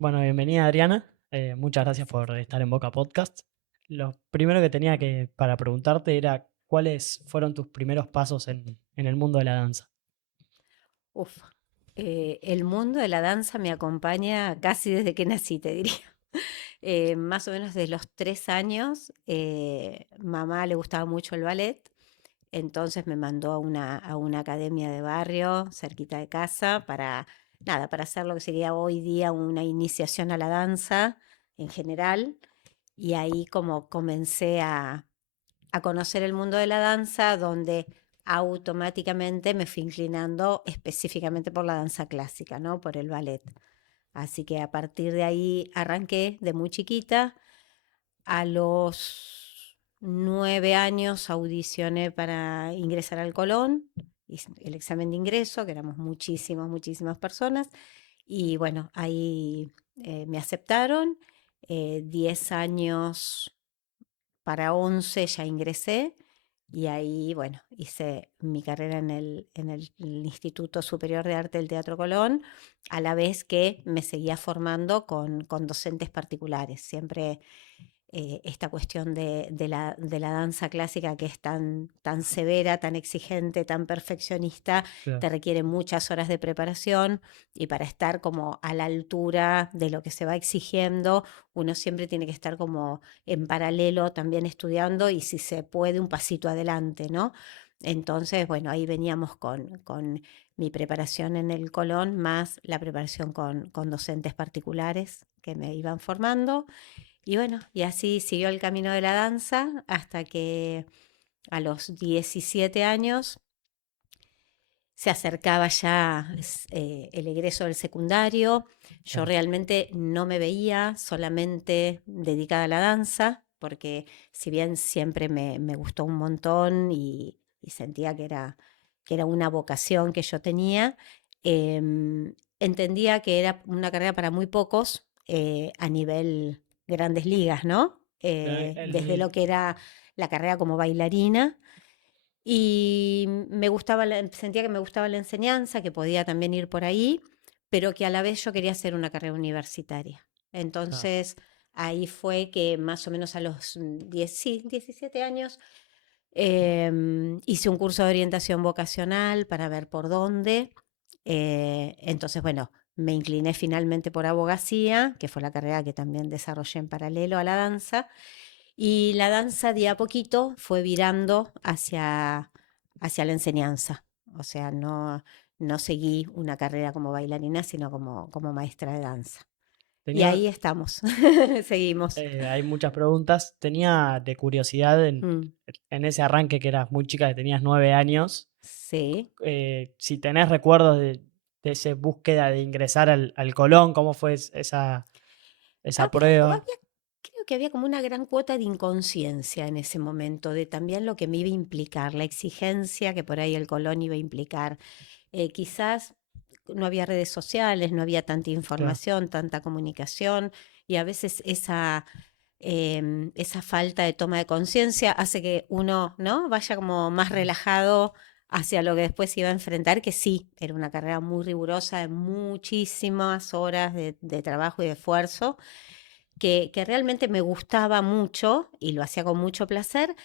Bueno, bienvenida Adriana. Muchas gracias por estar en Boca Podcast. Lo primero que tenía para preguntarte era cuáles fueron tus primeros pasos en el mundo de la danza. Uf, el mundo de la danza me acompaña casi desde que nací, te diría. Más o menos desde los 3 años, mamá le gustaba mucho el ballet, entonces me mandó a una academia de barrio cerquita de casa para, nada, para hacer lo que sería hoy día una iniciación a la danza en general. Y ahí como comencé a conocer el mundo de la danza, donde automáticamente me fui inclinando específicamente por la danza clásica, ¿no? Por el ballet. Así que a partir de ahí arranqué de muy chiquita. A los 9 años audicioné para ingresar al Colón, hice el examen de ingreso, que éramos muchísimas personas, y bueno, ahí me aceptaron. 10 años para 11 ya ingresé y ahí, bueno, hice mi carrera en el Instituto Superior de Arte del Teatro Colón, a la vez que me seguía formando con docentes particulares. Siempre esta cuestión de la danza clásica que es tan severa, tan exigente, tan perfeccionista, Claro. te requiere muchas horas de preparación y para estar como a la altura de lo que se va exigiendo, uno siempre tiene que estar como en paralelo también estudiando y si se puede un pasito adelante, ¿no? Entonces, bueno, ahí veníamos con mi preparación en el Colón, más la preparación con docentes particulares que me iban formando. Y bueno, y así siguió el camino de la danza hasta que a los 17 años se acercaba ya el egreso del secundario. Yo Claro. realmente no me veía solamente dedicada a la danza, porque si bien siempre me gustó un montón y sentía que era una vocación que yo tenía, entendía que era una carrera para muy pocos a nivel grandes ligas, ¿no? Desde lo que era la carrera como bailarina y sentía que me gustaba la enseñanza, que podía también ir por ahí, pero que a la vez yo quería hacer una carrera universitaria. Claro. Entonces, ahí fue que más o menos a los 10, sí, 17 años hice un curso de orientación vocacional para ver por dónde. Entonces, bueno, me incliné finalmente por abogacía, que fue la carrera que también desarrollé en paralelo a la danza. Y la danza de a poquito fue virando hacia la enseñanza. O sea, no seguí una carrera como bailarina, sino como maestra de danza. Y Tenía, ahí estamos, seguimos. hay muchas preguntas. Tenía de curiosidad Mm, en ese arranque que eras muy chica, que tenías 9 años, sí. si tenés recuerdos de esa búsqueda de ingresar al Colón, cómo fue esa prueba. Creo que había como una gran cuota de inconsciencia en ese momento, de también lo que me iba a implicar, la exigencia que por ahí el Colón iba a implicar. Quizás no había redes sociales, no había tanta Claro. información, tanta comunicación, y a veces esa falta de toma de conciencia hace que uno, ¿no? Vaya como más relajado hacia lo que después iba a enfrentar, que sí, era una carrera muy rigurosa, de muchísimas horas de trabajo y de esfuerzo, que realmente me gustaba mucho y lo hacía con mucho placer,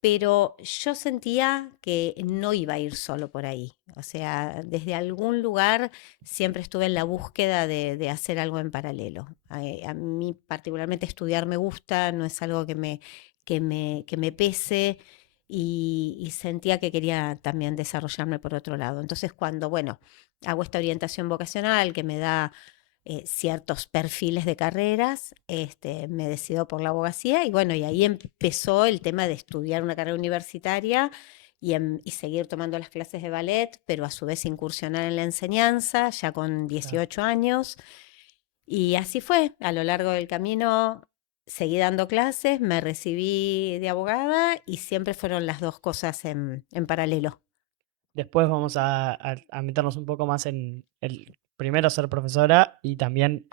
pero yo sentía que no iba a ir solo por ahí. O sea, desde algún lugar siempre estuve en la búsqueda de hacer algo en paralelo. A mí particularmente estudiar me gusta, no es algo que me pese y sentía que quería también desarrollarme por otro lado. Entonces, cuando, bueno, hago esta orientación vocacional que me da ciertos perfiles de carreras, me decido por la abogacía y bueno, y ahí empezó el tema de estudiar una carrera universitaria y seguir tomando las clases de ballet, pero a su vez incursionar en la enseñanza ya con Claro. 18 años. Y así fue, a lo largo del camino seguí dando clases, me recibí de abogada y siempre fueron las dos cosas en paralelo. Después vamos a meternos un poco más en el primero ser profesora y también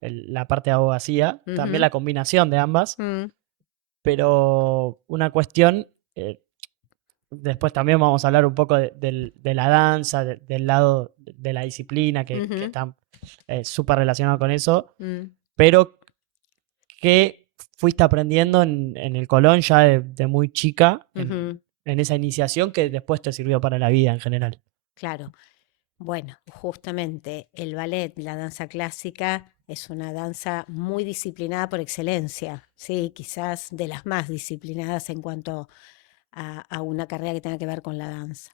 la parte de abogacía, también Ujú, la combinación de ambas, mm, pero una cuestión, después también vamos a hablar un poco de la danza, del lado de la disciplina que ujú, está. súper relacionado con eso, Mm, pero ¿qué fuiste aprendiendo en el Colón ya de muy chica, ujú, en esa iniciación que después te sirvió para la vida en general? claro. Bueno, justamente el ballet, la danza clásica, es una danza muy disciplinada por excelencia, sí, quizás de las más disciplinadas en cuanto a una carrera que tenga que ver con la danza.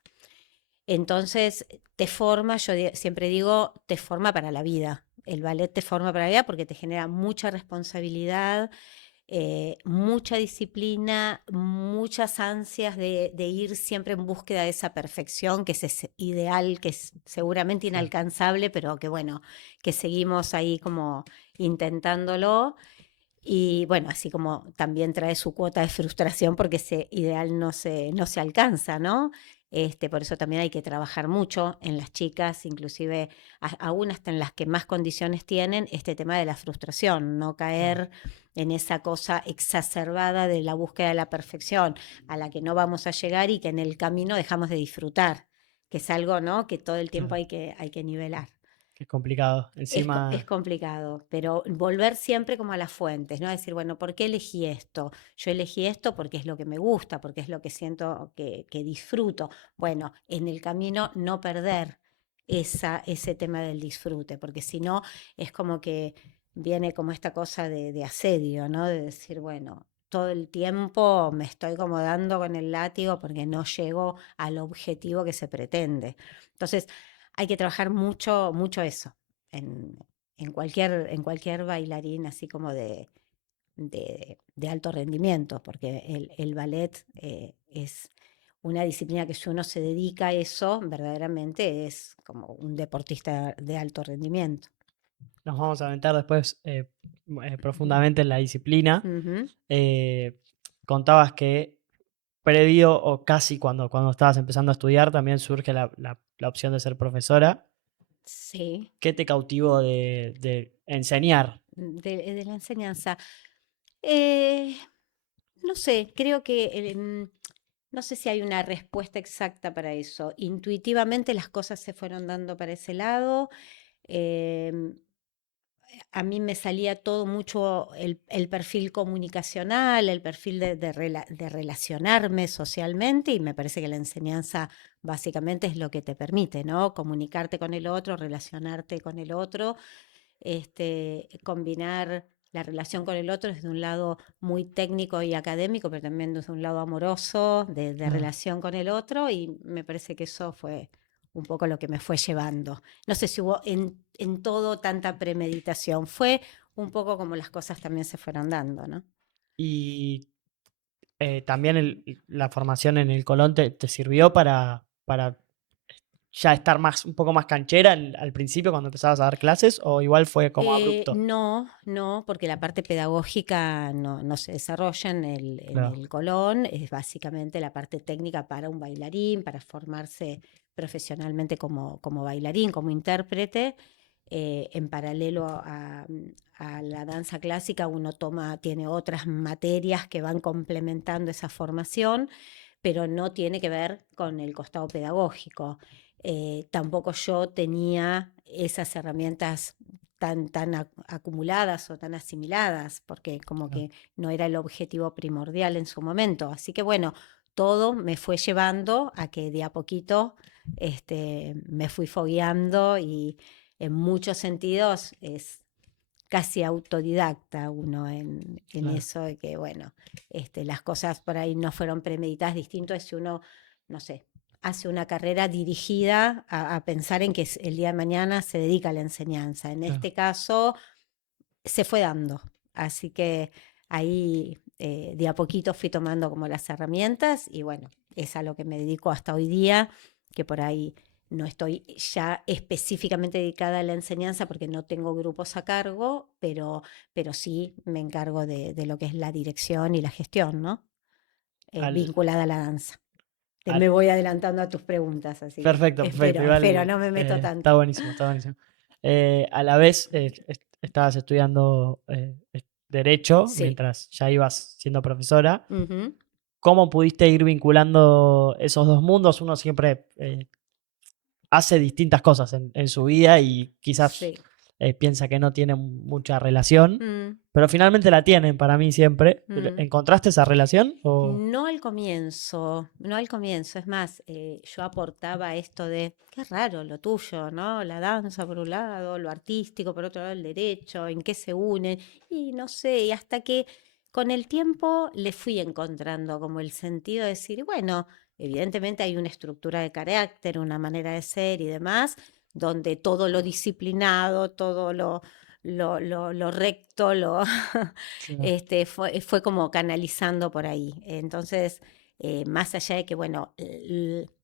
Entonces, te forma, siempre digo, te forma para la vida. El ballet te forma para la vida porque te genera mucha responsabilidad, mucha disciplina, muchas ansias de ir siempre en búsqueda de esa perfección, que es ese ideal que es seguramente Claro. inalcanzable, pero que bueno, que seguimos ahí como intentándolo. Y bueno, así como también trae su cuota de frustración porque ese ideal no se alcanza, ¿no? Por eso también hay que trabajar mucho en las chicas, inclusive aún hasta en las que más condiciones tienen, este tema de la frustración, no Claro. caer en esa cosa exacerbada de la búsqueda de la perfección a la que no vamos a llegar y que en el camino dejamos de disfrutar, que es algo, ¿no? Que todo el tiempo Claro. hay que nivelar. Que es complicado. Es Encima, complicado, pero volver siempre como a las fuentes, ¿no? Decir, bueno, ¿por qué elegí esto? Yo elegí esto porque es lo que me gusta, porque es lo que siento que disfruto. Bueno, en el camino no perder ese tema del disfrute, porque si no es como que viene como esta cosa de asedio, ¿no? De decir, bueno, todo el tiempo me estoy como dando con el látigo porque no llego al objetivo que se pretende. Entonces, hay que trabajar mucho, mucho eso en, en cualquier bailarín así como de alto rendimiento, porque el ballet es una disciplina que si uno se dedica a eso, verdaderamente es como un deportista de alto rendimiento. nos vamos a aventar después profundamente en la disciplina. Ujú. Eh, Contabas que previo o casi cuando estabas empezando a estudiar también surge la opción de ser profesora. Sí, ¿Qué te cautivó de enseñar? de la enseñanza. Eh, no sé, creo que no sé si hay una respuesta exacta para eso. Intuitivamente las cosas se fueron dando para ese lado. em, a mí me salía todo mucho el perfil comunicacional, el perfil de relacionarme socialmente y me parece que la enseñanza básicamente es lo que te permite, ¿no? Comunicarte con el otro, relacionarte con el otro, combinar la relación con el otro desde un lado muy técnico y académico, pero también desde un lado amoroso, de Claro. relación con el otro y me parece que eso fue un poco lo que me fue llevando. No sé si hubo en todo tanta premeditación, fue un poco como las cosas también se fueron dando, ¿no? Y también la formación en el Colón te sirvió para ya estar un poco más canchera al principio cuando empezabas a dar clases, o igual fue como abrupto. No, no, porque la parte pedagógica no se desarrolla en Claro. el Colón, es básicamente la parte técnica para un bailarín, para formarse profesionalmente como bailarín, como intérprete. En paralelo a la danza clásica, uno tiene otras materias que van complementando esa formación, pero no tiene que ver con el costado pedagógico. Tampoco yo tenía esas herramientas tan acumuladas o tan asimiladas, porque como Claro. que no era el objetivo primordial en su momento. Así que bueno, todo me fue llevando a que de a poquito me fui fogueando y en muchos sentidos es casi autodidacta uno en Claro. eso de que, bueno, las cosas por ahí no fueron premeditadas. Distinto es si uno, no sé, hace una carrera dirigida a pensar en que el día de mañana se dedica a la enseñanza. En Claro. este caso se fue dando, así que ahí de a poquito fui tomando como las herramientas y bueno, es a lo que me dedico hasta hoy día, que por ahí no estoy ya específicamente dedicada a la enseñanza porque no tengo grupos a cargo, pero sí me encargo de lo que es la dirección y la gestión, ¿no? Al, Vinculada a la danza. al- Me voy adelantando a tus preguntas, así que Perfecto, perfecto. espero, Igual no me meto está tanto. buenísimo, está buenísimo. A la vez estabas estudiando Derecho Sí. mientras ya ibas siendo profesora. Ujú. ¿Cómo pudiste ir vinculando esos dos mundos? Uno siempre hace distintas cosas en su vida y quizás Sí. piensa que no tiene mucha relación, Mm, pero finalmente la tienen para mí siempre. mm. ¿Encontraste esa relación? O... No al comienzo, no al comienzo. Es más, yo aportaba esto de, qué raro lo tuyo, ¿no? La danza por un lado, lo artístico, por otro lado el derecho, en qué se unen. Y no sé, y hasta que con el tiempo le fui encontrando como el sentido de decir, bueno, evidentemente hay una estructura de carácter, una manera de ser y demás, donde todo lo disciplinado, todo lo recto, Claro, fue como canalizando por ahí. Entonces, más allá de que, bueno,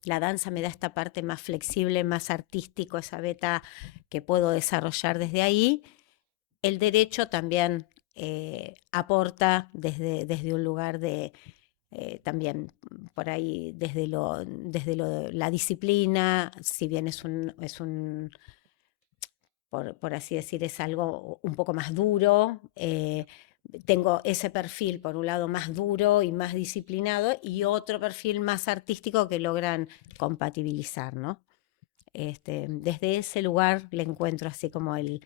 la danza me da esta parte más flexible, más artístico, esa beta que puedo desarrollar desde ahí, el derecho también aporta desde un lugar de, también por ahí, la disciplina, si bien por así decir, es algo un poco más duro. Tengo ese perfil, por un lado, más duro y más disciplinado, y otro perfil más artístico que logran compatibilizar, ¿no? Desde ese lugar le encuentro así como el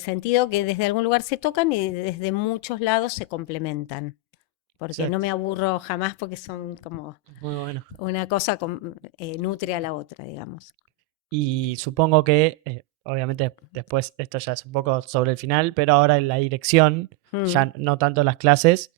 sentido que desde algún lugar se tocan y desde muchos lados se complementan, porque no exacto. me aburro jamás porque son como Muy bueno. una cosa nutre a la otra, digamos. Y supongo que, obviamente, después esto ya es un poco sobre el final, pero ahora en la dirección, Mm, ya no tanto las clases,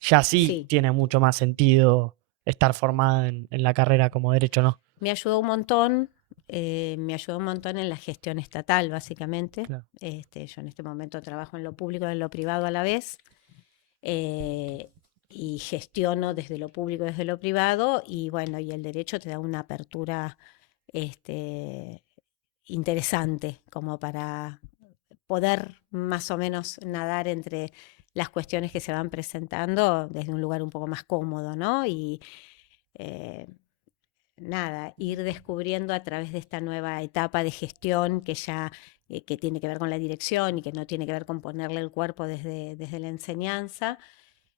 ya sí sí. tiene mucho más sentido estar formada en la carrera como derecho, ¿no? Me ayudó un montón, me ayudó un montón en la gestión estatal, básicamente. Claro. Yo en este momento trabajo en lo público y en lo privado a la vez, eh, y gestiono desde lo público y desde lo privado, y bueno, y el derecho te da una apertura este, interesante como para poder más o menos nadar entre las cuestiones que se van presentando desde un lugar un poco más cómodo, ¿no? Y eh, nada, ir descubriendo a través de esta nueva etapa de gestión que ya que tiene que ver con la dirección y que no tiene que ver con ponerle el cuerpo desde la enseñanza,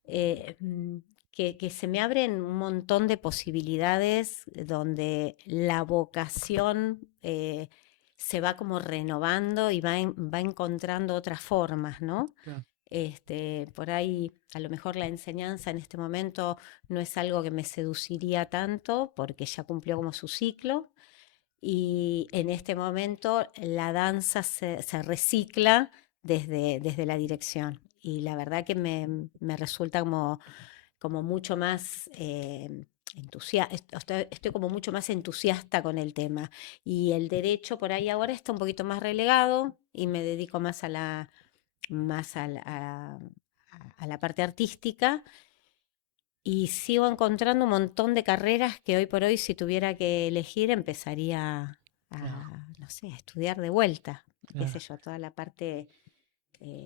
eh, mm, que se me abren un montón de posibilidades donde la vocación se va como renovando y va encontrando otras formas, ¿no? Claro. Por ahí, a lo mejor la enseñanza en este momento no es algo que me seduciría tanto porque ya cumplió como su ciclo, y en este momento la danza se recicla desde la dirección, y la verdad que me resulta como mucho más estoy como mucho más entusiasta con el tema, y el derecho por ahí ahora está un poquito más relegado y me dedico más a la parte artística, y sigo encontrando un montón de carreras que hoy por hoy, si tuviera que elegir, empezaría Claro, no sé, a estudiar de vuelta, qué sé claro. yo, toda la parte,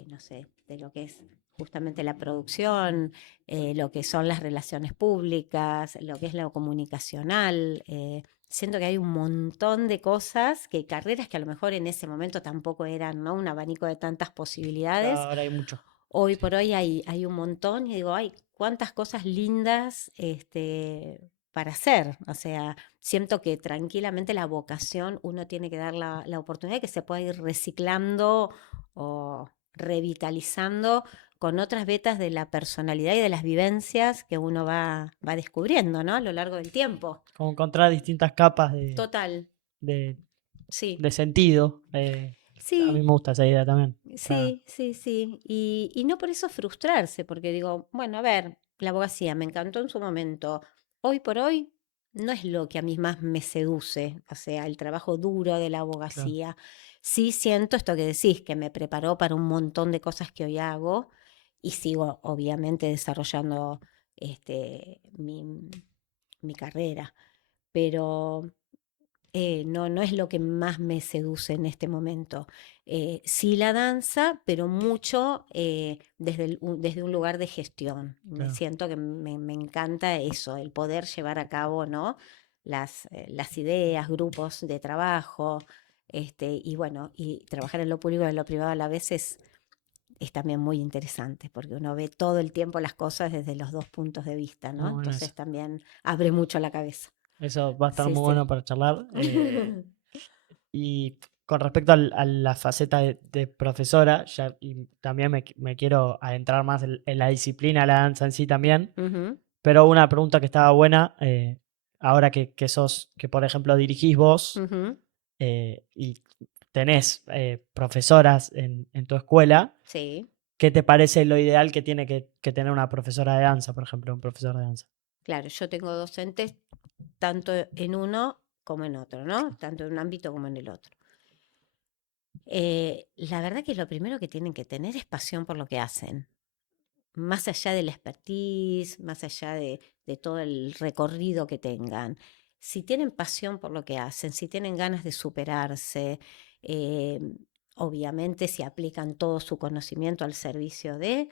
no sé, de lo que es justamente la producción, lo que son las relaciones públicas, lo que es lo comunicacional. Siento que hay un montón de cosas, que carreras que a lo mejor en ese momento tampoco eran, ¿no?, un abanico de tantas posibilidades. Ahora hay mucho. Hoy por hoy hay un montón, y digo, ay, cuántas cosas lindas para hacer. O sea, siento que tranquilamente la vocación uno tiene que dar la oportunidad de que se pueda ir reciclando o revitalizando con otras vetas de la personalidad y de las vivencias que uno va descubriendo, ¿no? A lo largo del tiempo. Como encontrar distintas capas Total, de, sí. de sentido. A mí Sí, me gusta esa idea también. Está, sí, sí, sí. Y no por eso frustrarse, porque digo, bueno, a ver, la abogacía me encantó en su momento. Hoy por hoy no es lo que a mí más me seduce, o sea, el trabajo duro de la claro, abogacía. Sí siento esto que decís, que me preparó para un montón de cosas que hoy hago, y sigo obviamente desarrollando mi carrera, pero no es lo que más me seduce en este momento. Sí la danza, pero mucho desde un lugar de gestión. Me claro. siento que me encanta eso, el poder llevar a cabo, ¿no?, las ideas, grupos de trabajo, y bueno, y trabajar en lo público y en lo privado a la vez es también muy interesante, porque uno ve todo el tiempo las cosas desde los dos puntos de vista, ¿no? Muy bueno eso. Entonces también abre mucho la cabeza. Eso va a estar Sí, muy sí. bueno para charlar. Y con respecto a la faceta de profesora, ya, y también me quiero adentrar más en la disciplina de la danza en sí también, Ujú, pero una pregunta que estaba buena, ahora que por ejemplo dirigís vos ujú, y tenés profesoras en tu escuela, sí, ¿qué te parece lo ideal que tiene que tener una profesora de danza, por ejemplo, un profesor de danza? claro, yo tengo docentes tanto en uno como en otro, ¿no? Tanto en un ámbito como en el otro. La verdad que lo primero que tienen que tener es pasión por lo que hacen. Más allá del expertise, más allá de todo el recorrido que tengan. Si tienen pasión por lo que hacen, si tienen ganas de superarse, eh, obviamente si aplican todo su conocimiento al servicio de,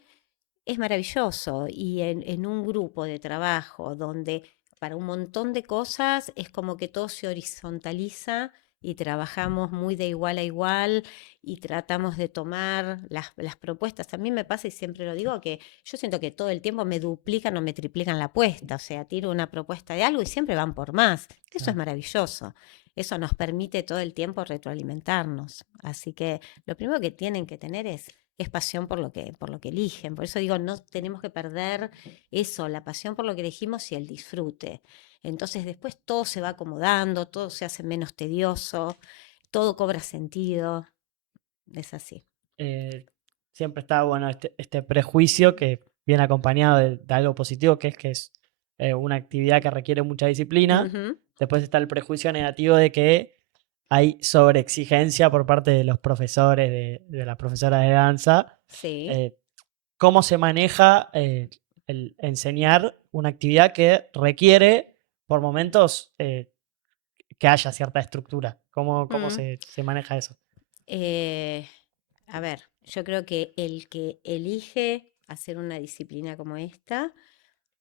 es maravilloso. Y en un grupo de trabajo donde para un montón de cosas es como que todo se horizontaliza y trabajamos muy de igual a igual y tratamos de tomar las propuestas. A mí me pasa, y siempre lo digo, que yo siento que todo el tiempo me duplican o me triplican la apuesta. O sea, tiro una propuesta de algo y siempre van por más. Eso es Claro. maravilloso. Eso nos permite todo el tiempo retroalimentarnos. Así que lo primero que tienen que tener es pasión por lo que eligen. Por eso digo, no tenemos que perder eso, la pasión por lo que elegimos y el disfrute. Entonces después todo se va acomodando, todo se hace menos tedioso, todo cobra sentido. Es así. eh, Siempre está bueno este prejuicio que viene acompañado de algo positivo, que es una actividad que requiere mucha disciplina. Ujú, Después está el prejuicio negativo de que hay sobreexigencia por parte de los profesores, de las profesoras de danza. sí. Eh, ¿Cómo se maneja el enseñar una actividad que requiere, por momentos, que haya cierta estructura? ¿Cómo Mm. se maneja eso? Eh, a ver, yo creo que el que elige hacer una disciplina como esta,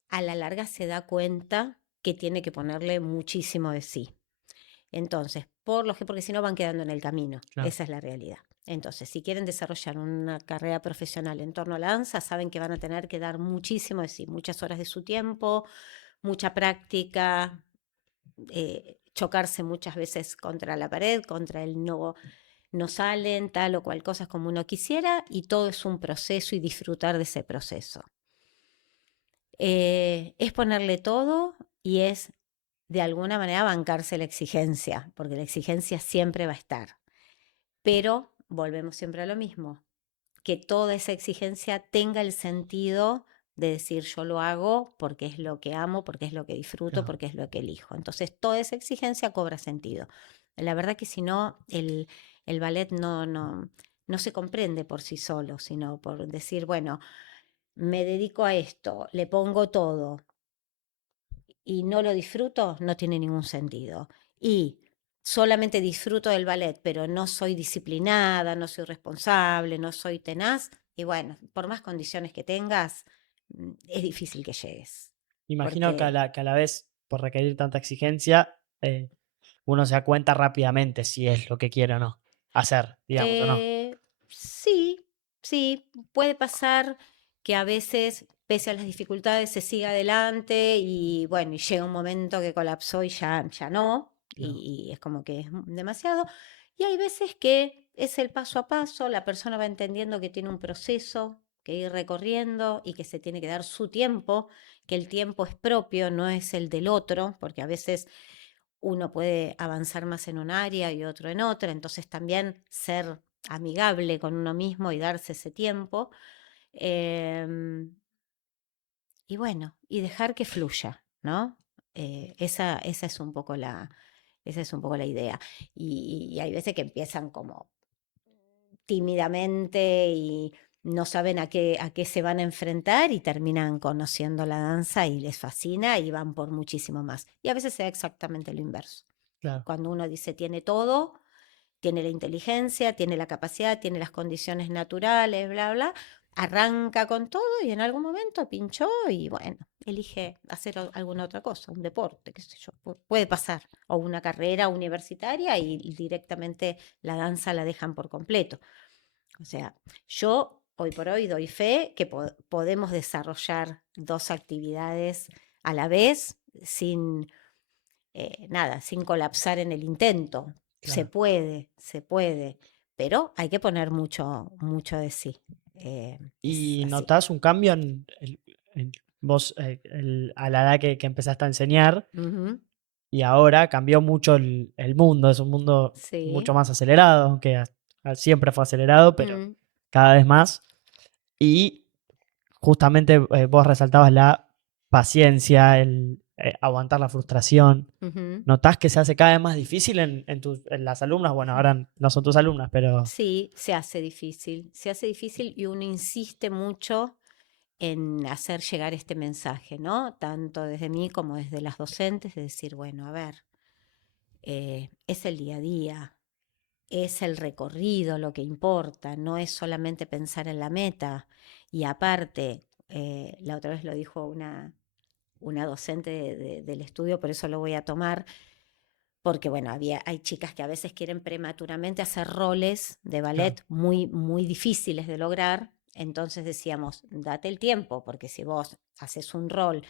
a la larga se da cuenta que tiene que ponerle muchísimo de sí. Entonces, porque si no van quedando en el camino, Claro. esa es la realidad. Entonces, si quieren desarrollar una carrera profesional en torno a la danza, saben que van a tener que dar muchísimo de sí, muchas horas de su tiempo, mucha práctica, chocarse muchas veces contra la pared, contra el no salen tal o cual cosas como uno quisiera, y todo es un proceso y disfrutar de ese proceso. Es ponerle todo y es de alguna manera bancarse la exigencia, porque la exigencia siempre va a estar. Pero volvemos siempre a lo mismo, que toda esa exigencia tenga el sentido de decir yo lo hago porque es lo que amo, porque es lo que disfruto, Claro. porque es lo que elijo. Entonces toda esa exigencia cobra sentido. La verdad que si no, el ballet no se comprende por sí solo, sino por decir, bueno, me dedico a esto, le pongo todo, y no lo disfruto, no tiene ningún sentido. Y solamente disfruto del ballet, pero no soy disciplinada, no soy responsable, no soy tenaz, y bueno, por más condiciones que tengas, es difícil que llegues. Imagino Porque que a la vez, por requerir tanta exigencia, uno se da cuenta rápidamente si es lo que quiere o no hacer, digamos, o no. sí, sí, puede pasar que a veces, pese a las dificultades, se siga adelante y bueno, y llega un momento que colapsó y ya no, Claro. y es como que es demasiado. Y hay veces que es el paso a paso, la persona va entendiendo que tiene un proceso que ir recorriendo y que se tiene que dar su tiempo, que el tiempo es propio, no es el del otro, porque a veces uno puede avanzar más en un área y otro en otra, entonces también ser amigable con uno mismo y darse ese tiempo. em, y bueno, y dejar que fluya, ¿no? Esa es un poco esa es un poco la idea. Y hay veces que empiezan como tímidamente y no saben a qué se van a enfrentar y terminan conociendo la danza y les fascina y van por muchísimo más. Y a veces se da exactamente lo inverso. Claro. Cuando uno dice tiene todo, tiene la inteligencia, tiene la capacidad, tiene las condiciones naturales, bla, bla, arranca con todo y en algún momento pinchó y bueno, elige hacer alguna otra cosa, un deporte, qué sé yo, puede pasar, o una carrera universitaria y directamente la danza la dejan por completo. O sea, yo hoy por hoy doy fe que podemos desarrollar dos actividades a la vez sin nada, sin colapsar en el intento. Claro. se puede, pero hay que poner mucho, mucho de sí. Es ¿Y así. notás un cambio en vos a la edad que empezaste a enseñar? Ujú, Y ahora cambió mucho el mundo, es un mundo mucho sí. más acelerado, aunque siempre fue acelerado, pero Mm, cada vez más. Y justamente vos resaltabas la paciencia, el aguantar la frustración. ujú. ¿Notás que se hace cada vez más difícil en las alumnas? Bueno, ahora no son tus alumnas, pero Sí, se hace difícil y uno insiste mucho en hacer llegar este mensaje, ¿no? Tanto desde mí como desde las docentes, de decir, bueno, a ver, es el día a día, es el recorrido lo que importa, no es solamente pensar en la meta. Y aparte, la otra vez lo dijo una docente del estudio, por eso lo voy a tomar, porque bueno, hay chicas que a veces quieren prematuramente hacer roles de claro, ballet muy, muy difíciles de lograr. Entonces decíamos, date el tiempo, porque si vos haces un rol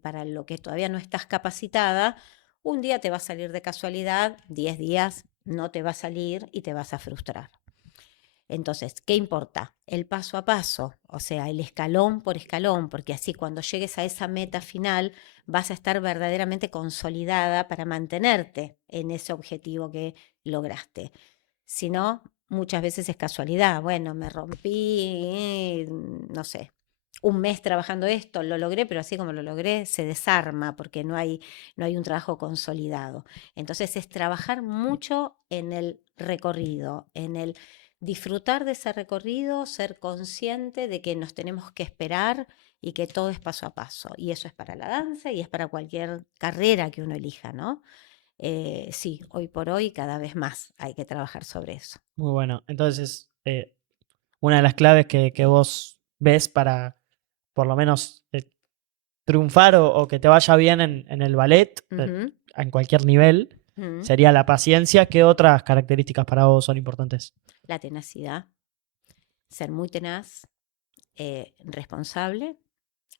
para lo que todavía no estás capacitada, un día te va a salir de casualidad, 10 días no te va a salir y te vas a frustrar. Entonces, ¿qué importa? El paso a paso, o sea, el escalón por escalón, porque así cuando llegues a esa meta final vas a estar verdaderamente consolidada para mantenerte en ese objetivo que lograste. Si no, muchas veces es casualidad. Bueno, me rompí, no sé, un mes trabajando esto, lo logré, pero así como lo logré, se desarma porque no hay un trabajo consolidado. Entonces es trabajar mucho en el recorrido, en el disfrutar de ese recorrido, ser consciente de que nos tenemos que esperar y que todo es paso a paso. Y eso es para la danza y es para cualquier carrera que uno elija, ¿no? Sí, hoy por hoy cada vez más hay que trabajar sobre eso. muy bueno. Entonces, una de las claves que vos ves para por lo menos triunfar o que te vaya bien en el ballet, Ujú, en cualquier nivel, ujú. sería la paciencia. ¿Qué otras características para vos son importantes? La tenacidad, ser muy tenaz, responsable,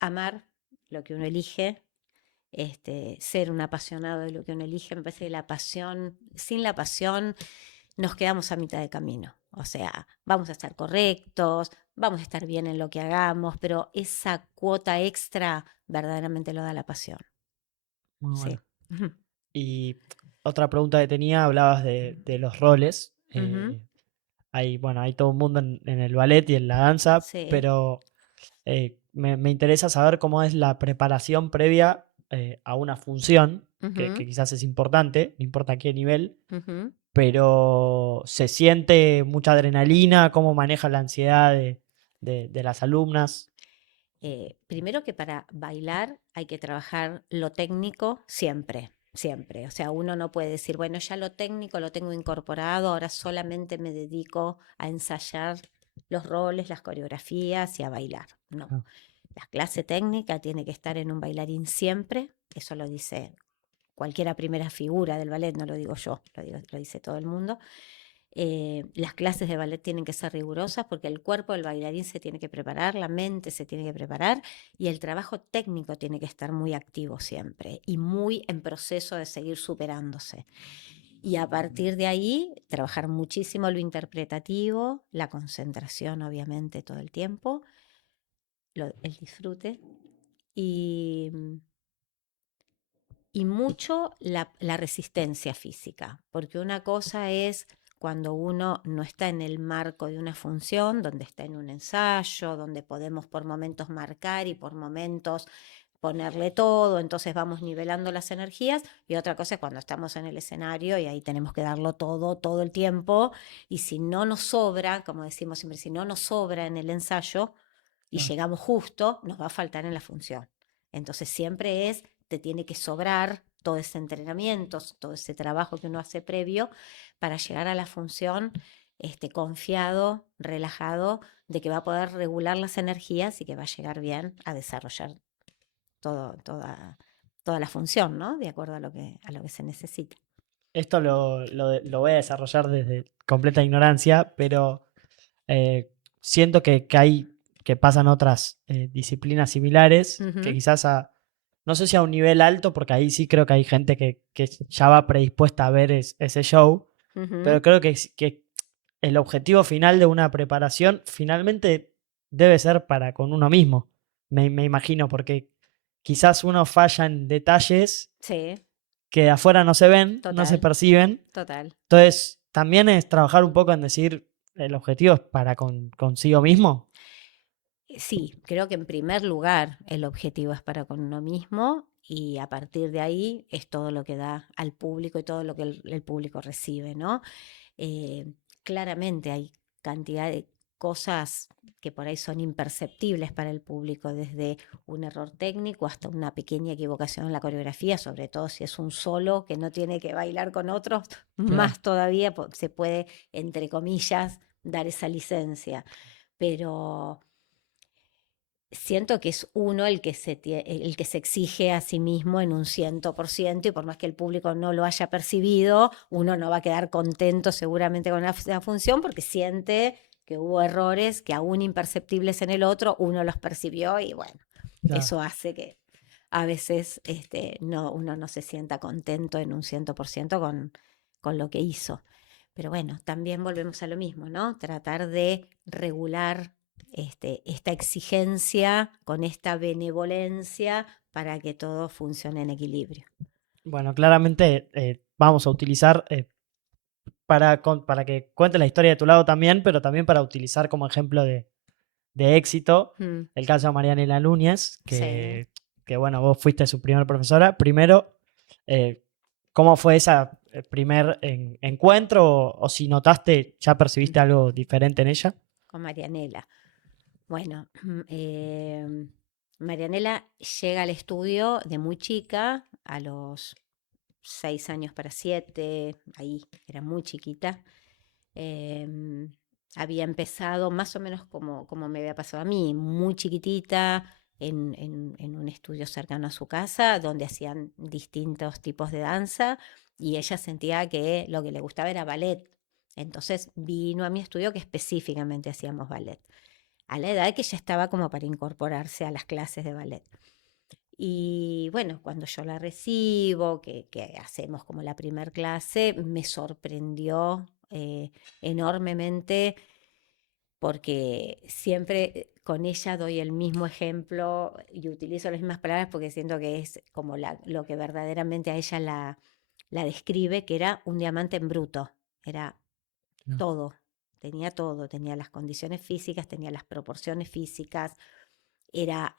amar lo que uno elige, ser un apasionado de lo que uno elige. Me parece que la pasión, sin la pasión, nos quedamos a mitad de camino. O sea, vamos a estar correctos, vamos a estar bien en lo que hagamos, pero esa cuota extra verdaderamente lo da la pasión. Muy Sí. bueno. Y otra pregunta que tenía, hablabas de los roles. Ujú, Bueno, hay todo un mundo en el ballet y en la danza, sí. pero me interesa saber cómo es la preparación previa a una función, que Ujú, quizás es importante, no importa a qué nivel, ujú. pero se siente mucha adrenalina, cómo maneja la ansiedad de las alumnas. Primero que para bailar hay que trabajar lo técnico siempre, siempre. O sea, uno no puede decir, bueno, ya lo técnico lo tengo incorporado, ahora solamente me dedico a ensayar los roles, las coreografías y a bailar. No, Ah, la clase técnica tiene que estar en un bailarín siempre, eso lo dice cualquiera primera figura del ballet, no lo digo yo, lo dice todo el mundo. Las clases de ballet tienen que ser rigurosas porque el cuerpo del bailarín se tiene que preparar, la mente se tiene que preparar y el trabajo técnico tiene que estar muy activo siempre y muy en proceso de seguir superándose. Y a partir de ahí, trabajar muchísimo lo interpretativo, la concentración obviamente todo el tiempo, el disfrute y mucho la resistencia física, porque una cosa es cuando uno no está en el marco de una función, donde está en un ensayo, donde podemos por momentos marcar y por momentos ponerle todo, entonces vamos nivelando las energías, y otra cosa es cuando estamos en el escenario y ahí tenemos que darlo todo, todo el tiempo, y si no nos sobra, como decimos siempre, si no nos sobra en el ensayo y claro. llegamos justo, nos va a faltar en la función. Entonces siempre te tiene que sobrar todo ese entrenamiento, todo ese trabajo que uno hace previo para llegar a la función confiado, relajado, de que va a poder regular las energías y que va a llegar bien a desarrollar toda la función, ¿no? De acuerdo a lo que se necesita. Esto lo voy a desarrollar desde completa ignorancia, pero siento que pasan otras disciplinas similares que Ujú, quizás no sé si a un nivel alto, porque ahí sí creo que hay gente que ya va predispuesta a ver ese show, Ujú. pero creo que el objetivo final de una preparación finalmente debe ser para con uno mismo, me imagino, porque quizás uno falla en detalles Sí, que de afuera no se ven, no se total, perciben. total. Entonces, también es trabajar un poco en decir, el objetivo es para consigo mismo. Sí, creo que en primer lugar el objetivo es para con uno mismo y a partir de ahí es todo lo que da al público y todo lo que el público recibe, ¿no? Eh, Claramente hay cantidad de cosas que por ahí son imperceptibles para el público, desde un error técnico hasta una pequeña equivocación en la coreografía, sobre todo si es un solo que no tiene que bailar con otros, Claro, más todavía se puede, entre comillas, dar esa licencia. Pero siento que es uno el que se exige a sí mismo en un 100% y por más que el público no lo haya percibido, uno no va a quedar contento seguramente con la función porque siente que hubo errores que aún imperceptibles en el otro, uno los percibió y bueno, claro. eso hace que a veces no, uno no se sienta contento en un 100% con lo que hizo. Pero bueno, también volvemos a lo mismo, ¿no? Tratar de regular esta exigencia con esta benevolencia para que todo funcione en equilibrio. Bueno, claramente vamos a utilizar para que cuente la historia de tu lado también, pero también para utilizar como ejemplo de éxito Mm, el caso de Marianela Núñez, sí. que bueno, vos fuiste su primera profesora. Primero, ¿cómo fue ese primer encuentro? O si notaste, ya percibiste algo diferente en ella. Con Marianela. Bueno, Marianela llega al estudio de muy chica, a los 6 años para 7, ahí era muy chiquita. Em, Había empezado más o menos como me había pasado a mí, muy chiquitita, en un estudio cercano a su casa, donde hacían distintos tipos de danza, y ella sentía que lo que le gustaba era ballet. Entonces vino a mi estudio que específicamente hacíamos ballet, a la edad que ya estaba como para incorporarse a las clases de ballet. Y bueno, cuando yo la recibo, que hacemos como la primer clase, me sorprendió enormemente porque siempre con ella doy el mismo ejemplo y utilizo las mismas palabras porque siento que es como lo que verdaderamente a ella la describe, que era un diamante en bruto, era No, todo, tenía las condiciones físicas, tenía las proporciones físicas, era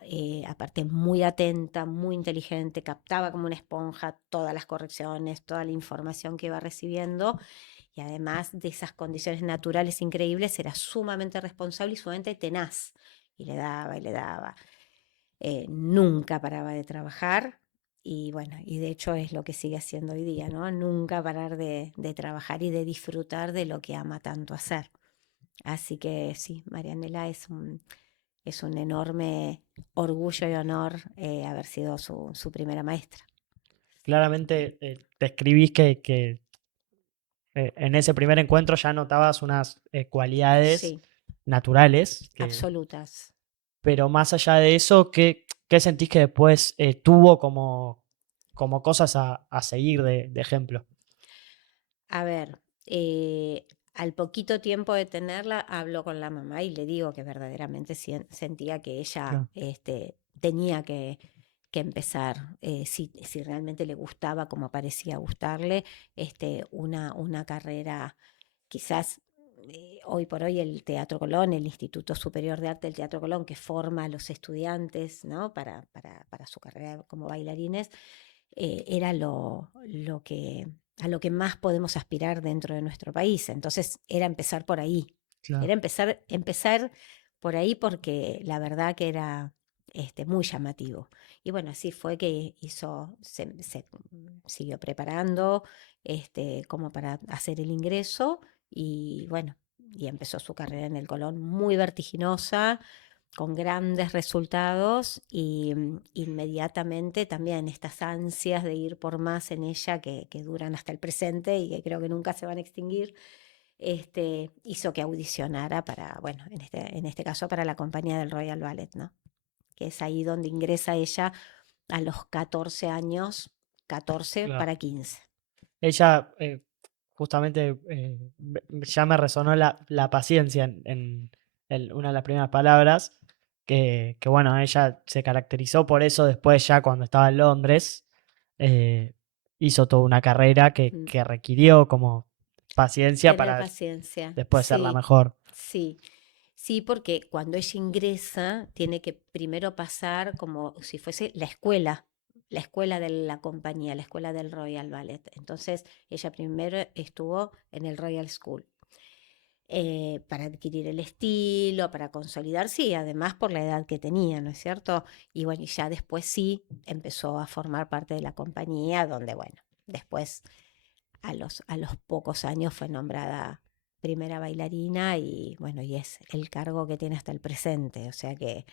aparte muy atenta, muy inteligente, captaba como una esponja todas las correcciones, toda la información que iba recibiendo y además de esas condiciones naturales increíbles, era sumamente responsable y sumamente tenaz. Y le daba y le daba. Nunca paraba de trabajar y bueno, y de hecho es lo que sigue haciendo hoy día, ¿no? Nunca parar de trabajar y de disfrutar de lo que ama tanto hacer. Así que sí, Marianela es un enorme orgullo y honor haber sido su primera maestra. claramente describís que en ese primer encuentro ya notabas unas cualidades Sí, naturales, absolutas. pero más allá de eso, ¿qué sentís que después tuvo como cosas a seguir de ejemplo? A ver, al poquito tiempo de tenerla, hablo con la mamá y le digo que verdaderamente sentía que ella Claro, tenía que empezar, si realmente le gustaba, como parecía gustarle, una carrera quizás. Hoy por hoy el Teatro Colón, el Instituto Superior de Arte del Teatro Colón, que forma a los estudiantes, ¿no? para su carrera como bailarines, era a lo que más podemos aspirar dentro de nuestro país. Entonces era empezar por ahí, claro. era empezar por ahí porque la verdad que era muy llamativo. Y bueno, así fue que se siguió preparando como para hacer el ingreso y bueno, y empezó su carrera en el Colón muy vertiginosa, con grandes resultados y inmediatamente también estas ansias de ir por más en ella que duran hasta el presente y que creo que nunca se van a extinguir, hizo que audicionara para, bueno, en este caso para la compañía del Royal Ballet, ¿no? Que es ahí donde ingresa ella a los 14 años, 14 Claro. para 15. Ella, justamente, ya me resonó la paciencia en una de las primeras palabras, que bueno, ella se caracterizó por eso después ya cuando estaba en Londres, eh, hizo toda una carrera Mm. que requirió como paciencia Tener para paciencia, después ser la sí, mejor. sí. Sí, porque cuando ella ingresa, tiene que primero pasar como si fuese la escuela de la compañía, la escuela del Royal Ballet. Entonces, ella primero estuvo en el Royal School para adquirir el estilo, para consolidarse y además por la edad que tenía, ¿no es cierto? Y bueno, y ya después sí empezó a formar parte de la compañía, donde, bueno, después a los pocos años fue nombrada primera bailarina y bueno, y es el cargo que tiene hasta el presente. O sea que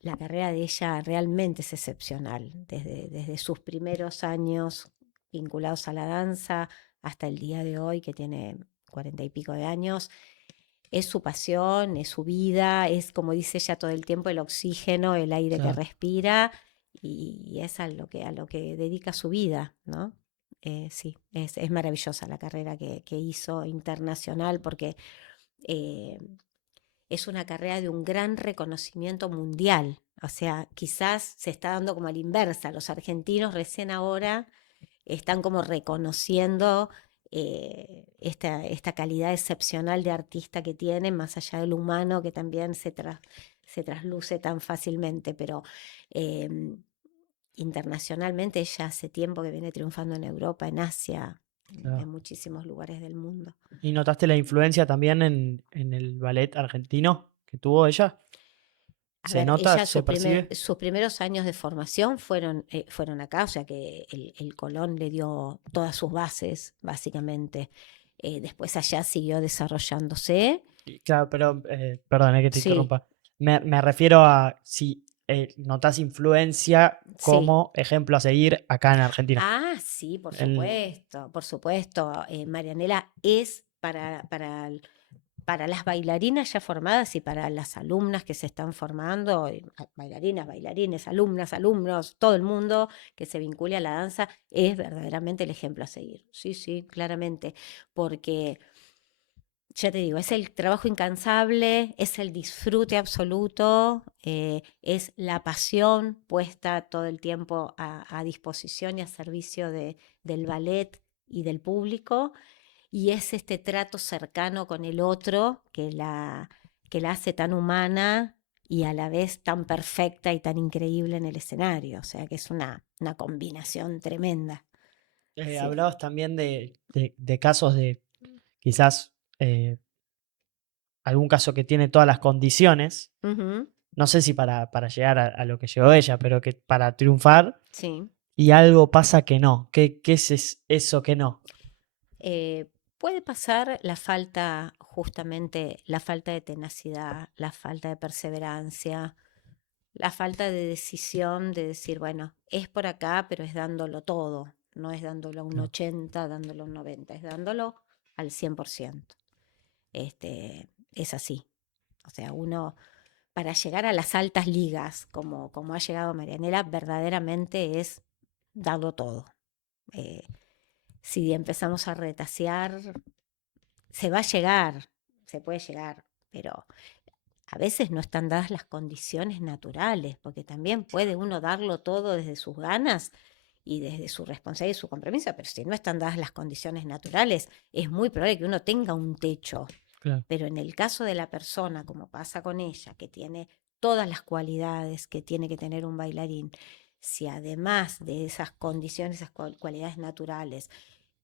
la carrera de ella realmente es excepcional, desde sus primeros años vinculados a la danza hasta el día de hoy, que tiene 40 y pico de años. Es su pasión, es su vida, es como dice ella todo el tiempo, el oxígeno, el aire que Claro. respira y es a lo que dedica su vida, ¿no? Sí, es maravillosa la carrera que hizo internacional porque eh, es una carrera de un gran reconocimiento mundial. O sea, quizás se está dando como a la inversa. Los argentinos recién ahora están como reconociendo esta calidad excepcional de artista que tienen, más allá del humano que también se trasluce tan fácilmente. Pero eh, internacionalmente ella hace tiempo que viene triunfando en Europa, en Asia, en Claro. muchísimos lugares del mundo. ¿Y notaste la influencia también en el ballet argentino que tuvo ella? A ¿Se ver, nota? ella ¿Se percibe? sus primeros años de formación fueron acá, o sea que el Colón le dio todas sus bases, básicamente. Después allá siguió desarrollándose. Claro, pero, perdón, que te Sí, interrumpa. Me refiero a si notas influencia sí. como ejemplo a seguir acá en Argentina. Ah, sí, por El- supuesto, por supuesto. Marianela es para las bailarinas ya formadas y para las alumnas que se están formando, bailarinas, bailarines, alumnas, alumnos, todo el mundo que se vincule a la danza, es verdaderamente el ejemplo a seguir. Sí, sí, claramente, porque ya te digo, es el trabajo incansable, es el disfrute absoluto, es la pasión puesta todo el tiempo a disposición y a servicio del ballet y del público y es este trato cercano con el otro que la hace tan humana y a la vez tan perfecta y tan increíble en el escenario. O sea que es una combinación tremenda. Sí. Hablabas también de casos de quizás algún caso que tiene todas las condiciones, Ujú, no sé si para llegar a lo que llegó ella, pero que para triunfar sí. y algo pasa que no. ¿Qué eso que no? Eh, puede pasar la falta, justamente, la falta de tenacidad, la falta de perseverancia, la falta de decisión de decir, bueno, es por acá, pero es dándolo todo, no es dándolo a un No, 80, dándolo a un 90, es dándolo al 100%. Es así. O sea, uno, para llegar a las altas ligas, como ha llegado Marianela, verdaderamente es darlo todo. Eh, si empezamos a retasear, se va a llegar, se puede llegar, pero a veces no están dadas las condiciones naturales, porque también puede uno darlo todo desde sus ganas y desde su responsabilidad y su compromiso, pero si no están dadas las condiciones naturales, es muy probable que uno tenga un techo. claro. Pero en el caso de la persona, como pasa con ella, que tiene todas las cualidades que tiene que tener un bailarín, si además de esas condiciones, esas cualidades naturales,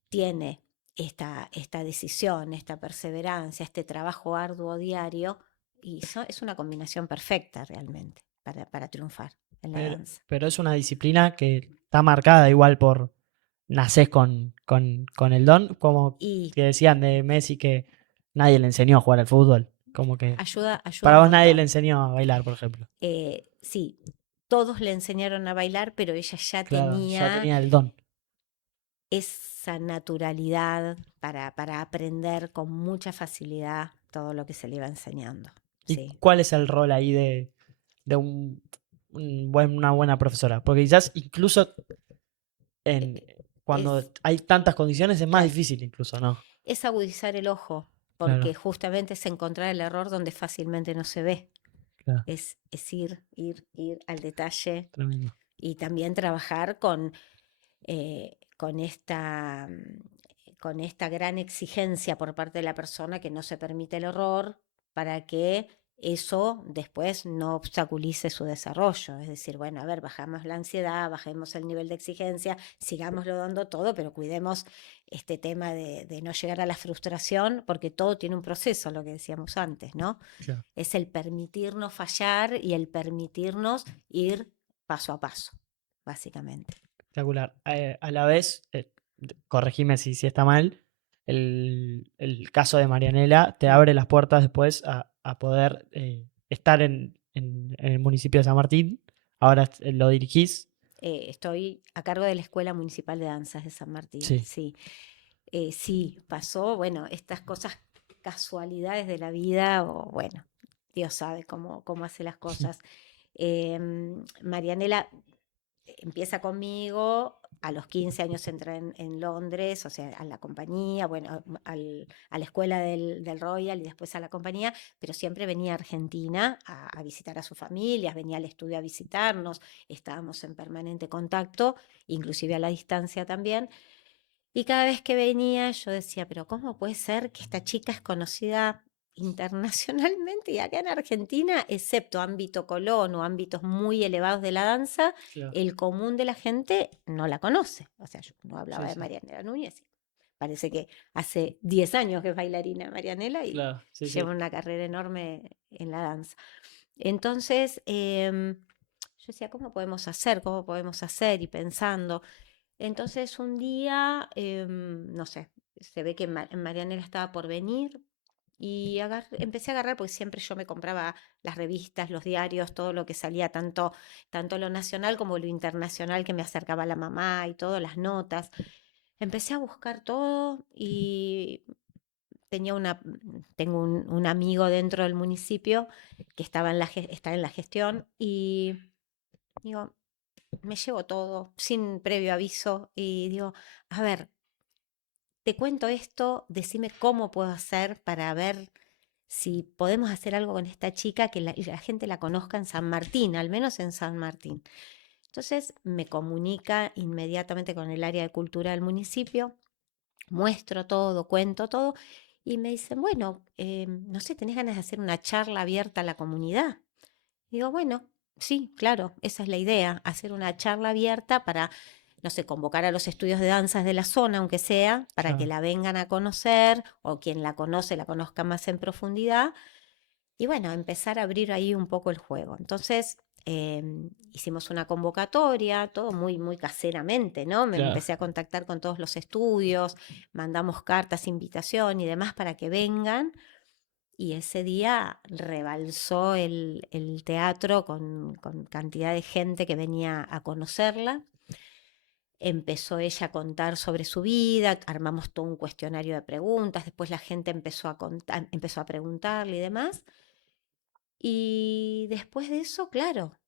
tiene esta decisión, esta perseverancia, este trabajo arduo diario, y es una combinación perfecta realmente para triunfar en la danza. Pero es una disciplina que está marcada igual por nacés con el don, como Y que decían de Messi que nadie le enseñó a jugar al fútbol. Como que ayuda para un vos nadie le montón. enseñó a bailar, por ejemplo. Sí, todos le enseñaron a bailar, pero ella ya Claro, ya tenía tenía el don. esa naturalidad para aprender con mucha facilidad todo lo que se le iba enseñando. ¿Y Sí. cuál es el rol ahí de una buena profesora? Porque quizás incluso Eh, cuando Es, hay tantas condiciones es más claro, difícil incluso, ¿no? es agudizar el ojo, porque Claro, justamente es encontrar el error donde fácilmente no se ve. claro, Es ir al detalle tremendo. y también trabajar con con esta gran exigencia por parte de la persona que no se permite el error para que eso después no obstaculice su desarrollo. Es decir, bueno, a ver, bajamos la ansiedad, bajemos el nivel de exigencia, sigámoslo dando todo, pero cuidemos este tema de no llegar a la frustración, porque todo tiene un proceso, lo que decíamos antes, ¿no? Claro. Es el permitirnos fallar y el permitirnos ir paso a paso, básicamente. Espectacular. A la vez, corregime si está mal, el caso de Marianela te Mm. abre las puertas después a poder estar en el municipio de San Martín. Ahora lo dirigís. Estoy a cargo de la Escuela Municipal de Danzas de San Martín, Sí, sí. Sí, pasó, bueno, estas cosas, casualidades de la vida, o bueno, Dios sabe cómo hace las cosas. Marianela empieza conmigo, a los 15 años entra en Londres, o sea, a la compañía, bueno, a la escuela del Royal y después a la compañía, pero siempre venía a Argentina a visitar a sus familias, venía al estudio a visitarnos, estábamos en permanente contacto, inclusive a la distancia también. Y cada vez que venía yo decía, pero ¿cómo puede ser que esta chica es conocida internacionalmente y acá en Argentina, excepto ámbito Colón o ámbitos muy elevados de la danza, claro. el común de la gente no la conoce? O sea, yo no hablaba Sí, de sí. Marianela Núñez. Parece que hace 10 años que es bailarina Marianela y Claro, sí, lleva sí. una carrera enorme en la danza. Entonces, yo decía, ¿cómo podemos hacer? ¿Cómo podemos hacer? Y pensando. Entonces un día, no sé, se ve que Marianela estaba por venir y empecé a agarrar, porque siempre yo me compraba las revistas, los diarios, todo lo que salía, tanto lo nacional como lo internacional que me acercaba a la mamá y todo, las notas. Empecé a buscar todo y tengo un amigo dentro del municipio que está en la gestión y digo, me llevo todo sin previo aviso y digo, a ver, te cuento esto, decime cómo puedo hacer para ver si podemos hacer algo con esta chica que la gente la conozca en San Martín, al menos en San Martín. Entonces me comunica inmediatamente con el área de cultura del municipio, muestro todo, cuento todo y me dicen, bueno, no sé, ¿tenés ganas de hacer una charla abierta a la comunidad? Digo, bueno, sí, claro, esa es la idea, hacer una charla abierta para, no sé, convocar a los estudios de danzas de la zona, aunque sea, para que Claro. la vengan a conocer o quien la conoce la conozca más en profundidad y bueno, empezar a abrir ahí un poco el juego. Entonces, hicimos una convocatoria, todo muy, muy caseramente, ¿no? Me Claro. empecé a contactar con todos los estudios, mandamos cartas, invitación y demás para que vengan y ese día rebalsó el teatro con cantidad de gente que venía a conocerla. Empezó ella a contar sobre su vida, armamos todo un cuestionario de preguntas, después la gente empezó a contar, empezó a preguntarle y demás. Y después de eso, claro,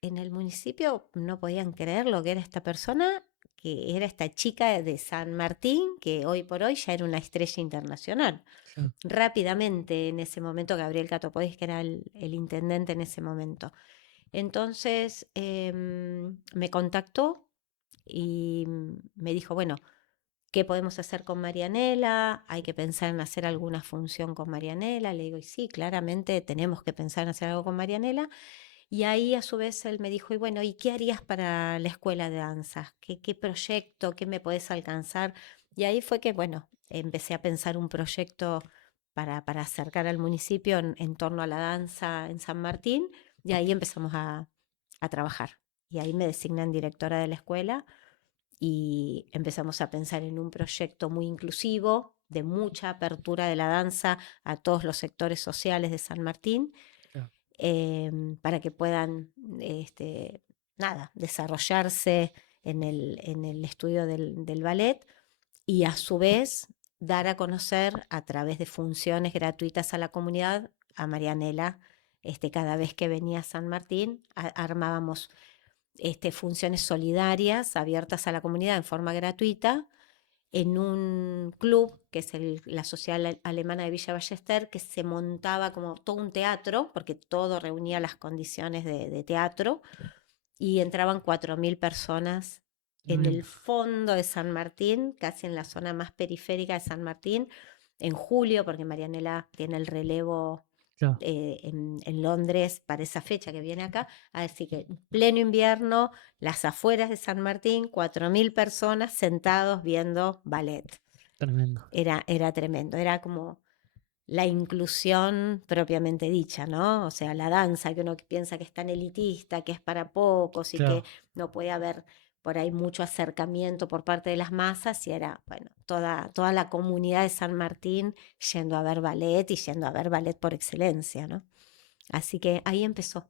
en el municipio no podían creer lo que era esta persona, que era esta chica de San Martín, que hoy por hoy ya era una estrella internacional. Claro. Rápidamente en ese momento, Gabriel Catopodis, que era el intendente en ese momento. Entonces me contactó y me dijo, bueno, ¿qué podemos hacer con Marianela? Hay que pensar en hacer alguna función con Marianela. Le digo, y sí, claramente tenemos que pensar en hacer algo con Marianela. Y ahí a su vez él me dijo, y bueno, ¿y qué harías para la escuela de danzas? ¿Qué proyecto? ¿Qué me podés alcanzar? Y ahí fue que, bueno, empecé a pensar un proyecto para acercar al municipio en torno a la danza en San Martín. Y ahí empezamos a trabajar. Y ahí me designan directora de la escuela y empezamos a pensar en un proyecto muy inclusivo, de mucha apertura de la danza a todos los sectores sociales de San Martín, Claro. para que puedan, este, nada, desarrollarse en el estudio del ballet y a su vez dar a conocer a través de funciones gratuitas a la comunidad a Marianela cada vez que venía San Martín, armábamos funciones solidarias abiertas a la comunidad en forma gratuita en un club, que es la Sociedad Alemana de Villa Ballester, que se montaba como todo un teatro, porque todo reunía las condiciones de teatro, y entraban 4.000 personas en el Tremendo. fondo de San Martín, casi en la zona más periférica de San Martín, en julio, porque Marianela tiene el relevo Claro, en Londres para esa fecha que viene acá. Así que en pleno invierno, las afueras de San Martín, 4.000 personas sentados viendo ballet. tremendo. Era tremendo, era como la inclusión propiamente dicha, ¿no? O sea, la danza que uno piensa que es tan elitista, que es para pocos y que Claro. no puede haber por ahí mucho acercamiento por parte de las masas, y era, bueno, toda la comunidad de San Martín yendo a ver ballet y yendo a ver ballet por excelencia, ¿no? Así que ahí empezó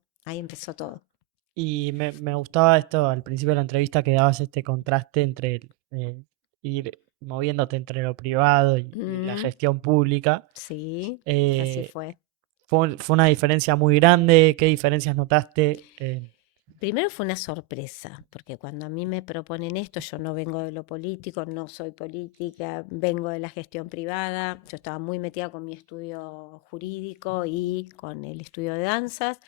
todo. Y me gustaba esto al principio de la entrevista que dabas este contraste entre ir moviéndote entre lo privado y la Mm, gestión pública. sí, así Eh, fue. fue una diferencia muy grande. ¿Qué diferencias notaste? Primero fue una sorpresa, porque cuando a mí me proponen esto, yo no vengo de lo político, no soy política, vengo de la gestión privada, yo estaba muy metida con mi estudio jurídico y con el estudio de danzas,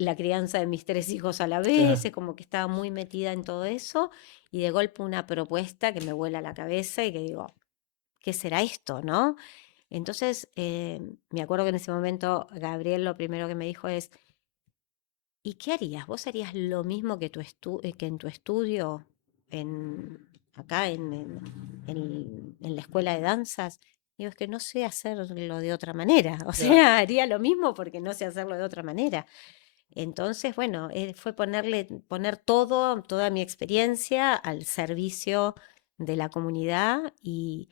la crianza de mis 3 hijos a la vez, Claro, es como que estaba muy metida en todo eso, y de golpe una propuesta que me vuela la cabeza y que digo, ¿qué será esto, no? Entonces, me acuerdo que en ese momento Gabriel lo primero que me dijo es, ¿y qué harías? ¿Vos harías lo mismo que en tu estudio, acá en la escuela de danzas? Digo, es que no sé hacerlo de otra manera. O claro. sea, haría lo mismo porque no sé hacerlo de otra manera. Entonces, bueno, fue poner toda mi experiencia al servicio de la comunidad, y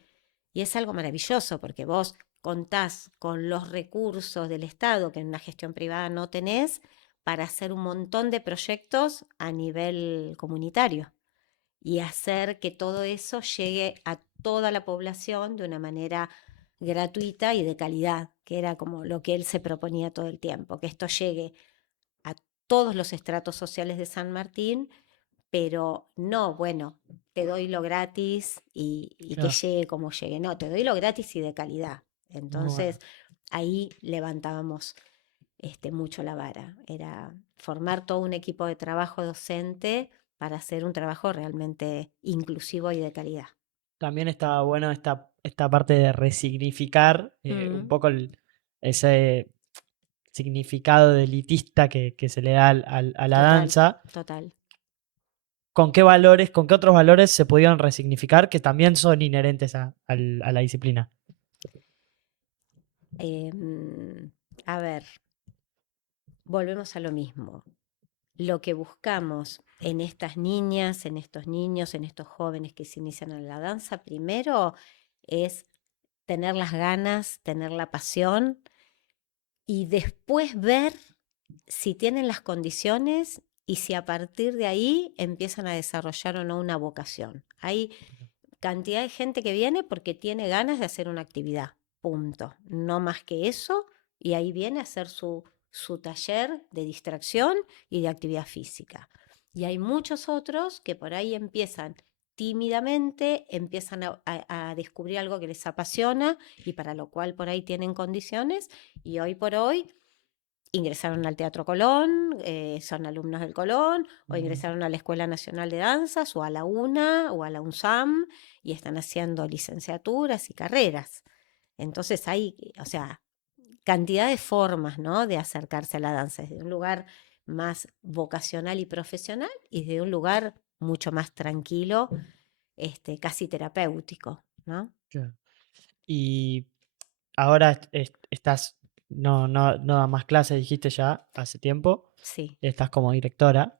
es algo maravilloso porque vos contás con los recursos del Estado que en una gestión privada no tenés para hacer un montón de proyectos a nivel comunitario y hacer que todo eso llegue a toda la población de una manera gratuita y de calidad, que era como lo que él se proponía todo el tiempo, que esto llegue a todos los estratos sociales de San Martín, pero no, bueno, te doy lo gratis y que Claro, llegue como llegue, no, te doy lo gratis y de calidad. muy Entonces, bueno. ahí levantábamos mucho la vara. Era formar todo un equipo de trabajo docente para hacer un trabajo realmente inclusivo y de calidad. También estaba bueno esta parte de resignificar un Mm, poco ese significado de elitista que se le da a la total, danza. total. ¿Con qué valores, con qué otros valores se pudieron resignificar que también son inherentes a la disciplina? Em, a ver, volvemos a lo mismo. Lo que buscamos en estas niñas, en estos niños, en estos jóvenes que se inician en la danza, primero es tener las ganas, tener la pasión, y después ver si tienen las condiciones y si a partir de ahí empiezan a desarrollar o no una vocación. Hay cantidad de gente que viene porque tiene ganas de hacer una actividad, punto. No más que eso, y ahí viene a hacer su taller de distracción y de actividad física. Y hay muchos otros que por ahí empiezan tímidamente, empiezan a descubrir algo que les apasiona y para lo cual por ahí tienen condiciones, y hoy por hoy ingresaron al Teatro Colón, son alumnos del Colón, o Ujú. ingresaron a la Escuela Nacional de Danzas, o a la UNA, o a la UNSAM, y están haciendo licenciaturas y carreras. Entonces hay, o sea, cantidad de formas, ¿no?, de acercarse a la danza, desde un lugar más vocacional y profesional, y desde un lugar mucho más tranquilo, casi terapéutico, ¿no? Claro. Y ahora estás, no das más clases, dijiste ya hace tiempo, Sí. estás como directora.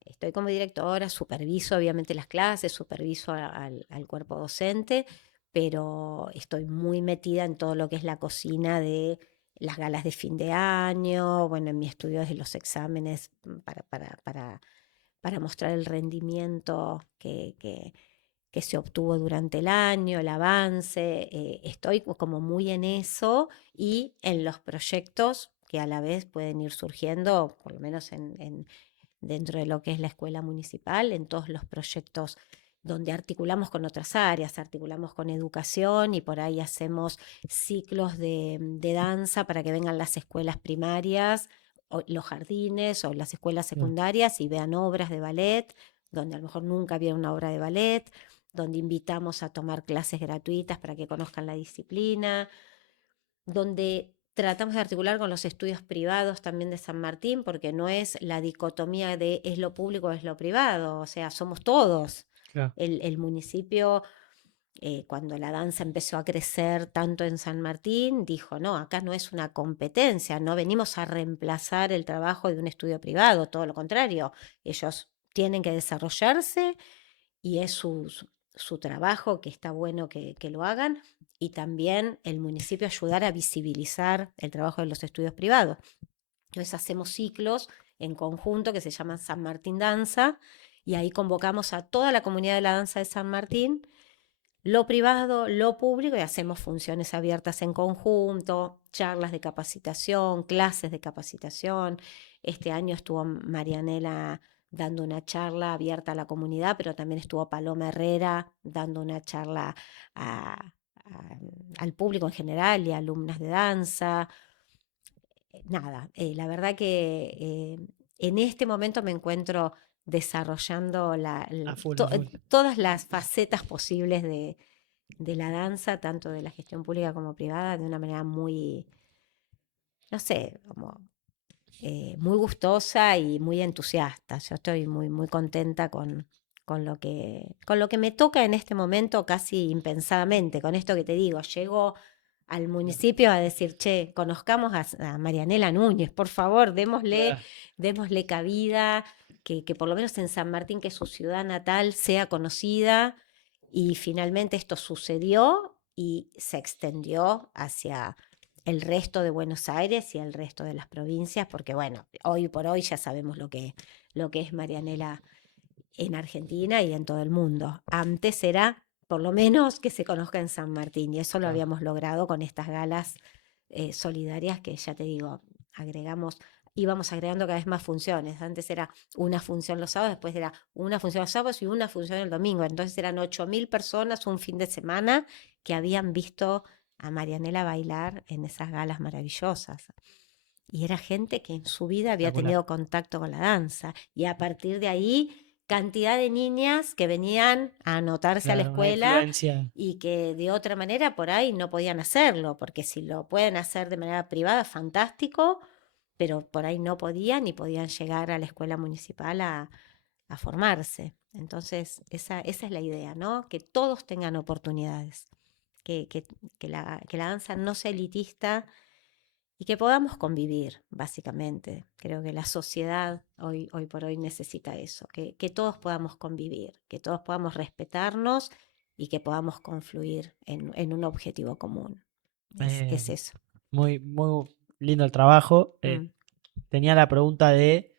Estoy como directora, superviso obviamente las clases, superviso al cuerpo docente, pero estoy muy metida en todo lo que es la cocina de las galas de fin de año, bueno, en mi estudio de los exámenes, para mostrar el rendimiento que se obtuvo durante el año, el avance. Estoy como muy en eso y en los proyectos que a la vez pueden ir surgiendo, por lo menos dentro de lo que es la escuela municipal, en todos los proyectos donde articulamos con otras áreas, articulamos con educación y por ahí hacemos ciclos de danza para que vengan las escuelas primarias, o los jardines o las escuelas Claro. secundarias y vean obras de ballet, donde a lo mejor nunca había una obra de ballet, donde invitamos a tomar clases gratuitas para que conozcan la disciplina, donde tratamos de articular con los estudios privados también de San Martín, porque no es la dicotomía de es lo público o es lo privado, o sea, somos todos. Claro. El municipio, cuando la danza empezó a crecer tanto en San Martín, dijo, no, acá no es una competencia, no venimos a reemplazar el trabajo de un estudio privado, todo lo contrario, ellos tienen que desarrollarse y es su trabajo, que está bueno que lo hagan, y también el municipio ayudar a visibilizar el trabajo de los estudios privados. Entonces hacemos ciclos en conjunto que se llaman San Martín Danza, y ahí convocamos a toda la comunidad de la danza de San Martín, lo privado, lo público, y hacemos funciones abiertas en conjunto, charlas de capacitación, clases de capacitación. Este año estuvo Marianela dando una charla abierta a la comunidad, pero también estuvo Paloma Herrera dando una charla a- al público en general y a alumnas de danza. Nada, la verdad que en este momento me encuentro desarrollando A full, a full. todas las facetas posibles de la danza, tanto de la gestión pública como privada, de una manera muy, no sé, como muy gustosa y muy entusiasta. Yo estoy muy, muy contenta con lo que me toca en este momento, casi impensadamente, con esto que te digo. Llego al municipio a decir, che, conozcamos a Marianela Núñez, por favor, démosle, Claro. démosle cabida, que por lo menos en San Martín, que es su ciudad natal, sea conocida. Y finalmente esto sucedió y se extendió hacia el resto de Buenos Aires y el resto de las provincias, porque bueno, hoy por hoy ya sabemos lo que es Marianela en Argentina y en todo el mundo. Antes era por lo menos que se conozca en San Martín, y eso lo Claro. habíamos logrado con estas galas solidarias que ya te digo, agregamos, íbamos agregando cada vez más funciones. Antes era una función los sábados, después era una función los sábados y una función el domingo. Entonces eran 8.000 personas un fin de semana que habían visto a Marianela bailar en esas galas maravillosas. Y era gente que en su vida había Espectacular. tenido contacto con la danza. Y a partir de ahí, cantidad de niñas que venían a anotarse a la Claro, una escuela influencia. y que de otra manera por ahí no podían hacerlo, porque si lo pueden hacer de manera privada, fantástico, pero por ahí no podían y podían llegar a la escuela municipal a formarse. Entonces, esa es la idea, ¿no? Que todos tengan oportunidades, que, que, que la danza no sea elitista y que podamos convivir, básicamente. Creo que la sociedad hoy por hoy necesita eso, que todos podamos convivir, que todos podamos respetarnos y que podamos confluir en un objetivo común. eh, Es eso. muy, muy lindo el trabajo. Mm, Tenía la pregunta de